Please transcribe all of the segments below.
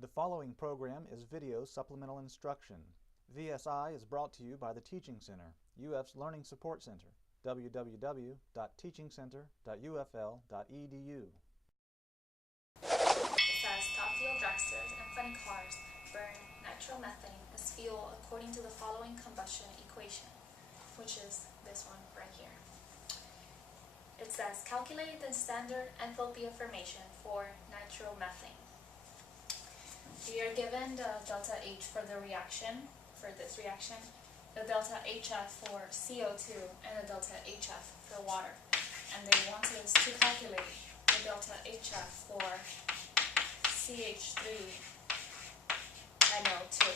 The following program is video supplemental instruction. VSI is brought to you by the Teaching Center, UF's Learning Support Center, www.teachingcenter.ufl.edu. It says top fuel dragsters and funny cars burn natural methane as fuel according to the following combustion equation, which is this one right here. It says calculate the standard enthalpy of formation for nitromethane. We are given the delta H for the reaction, for this reaction, the delta HF for CO2, and the delta HF for water. And they want us to calculate the delta HF for CH3NO2.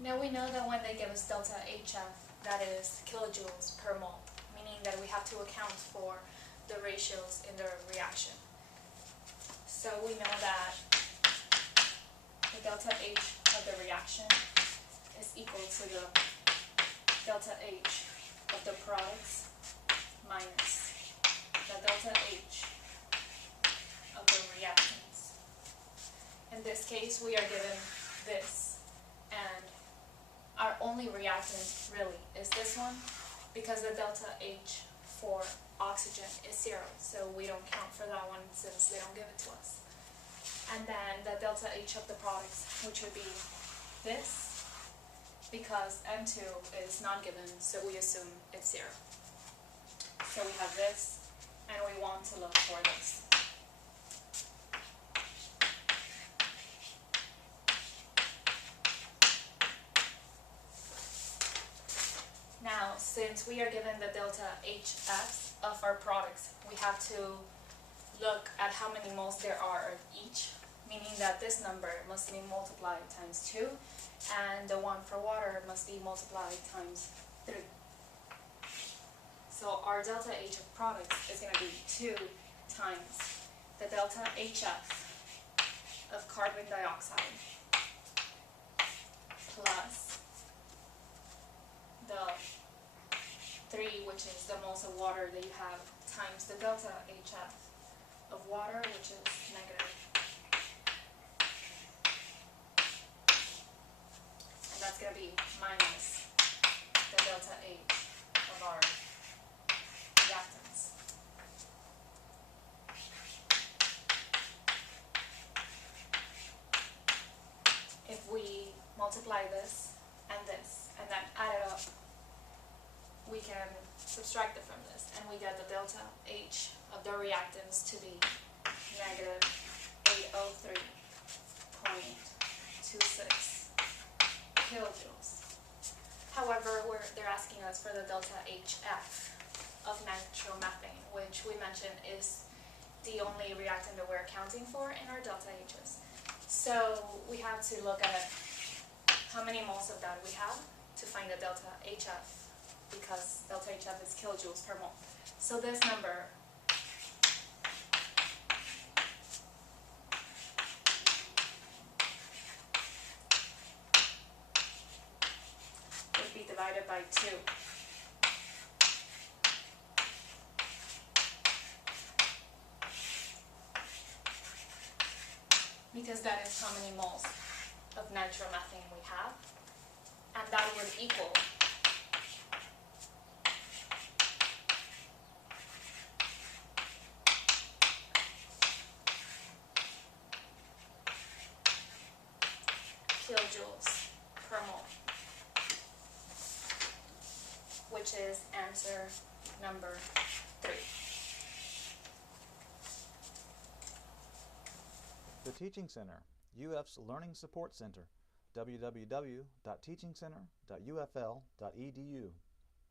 Now we know that when they give us delta HF, that is kilojoules per mole, meaning that we have to account for the ratios in the reaction. So we know that the delta H of the reaction is equal to the delta H of the products minus the delta H of the reactants. In this case, we are given this, and our only reactant really is this one, because the delta H for oxygen is 0, so we don't count for that one since they don't give it to us. And then the delta H of the products, which would be this, because N2 is not given, so we assume it's 0. So we have this, and we want to look for this. Now, since we are given the delta HF of our products, we have to look at how many moles there are of each, meaning that this number must be multiplied times 2, and the one for water must be multiplied times 3. So our delta H of products is going to be 2 times the delta HF of carbon dioxide plus the 3, which is the moles of water that you have, times the delta HF of water, which is negative. And that's going to be minus the delta H of our reactants. If we multiply this and then add it up, we can subtract it from this, and we get the delta H of the reactants to be negative 803.26 kilojoules. However, they're asking us for the delta HF of nitromethane, which we mentioned is the only reactant that we're accounting for in our delta H's. So we have to look at how many moles of that we have to find the delta HF, because delta HF is kilojoules per mole. So this number would be divided by 2. Because that is how many moles of nitromethane we have, and that would equal kilojoules per mole, which is answer number 3. The Teaching Center, UF's Learning Support Center, www.teachingcenter.ufl.edu.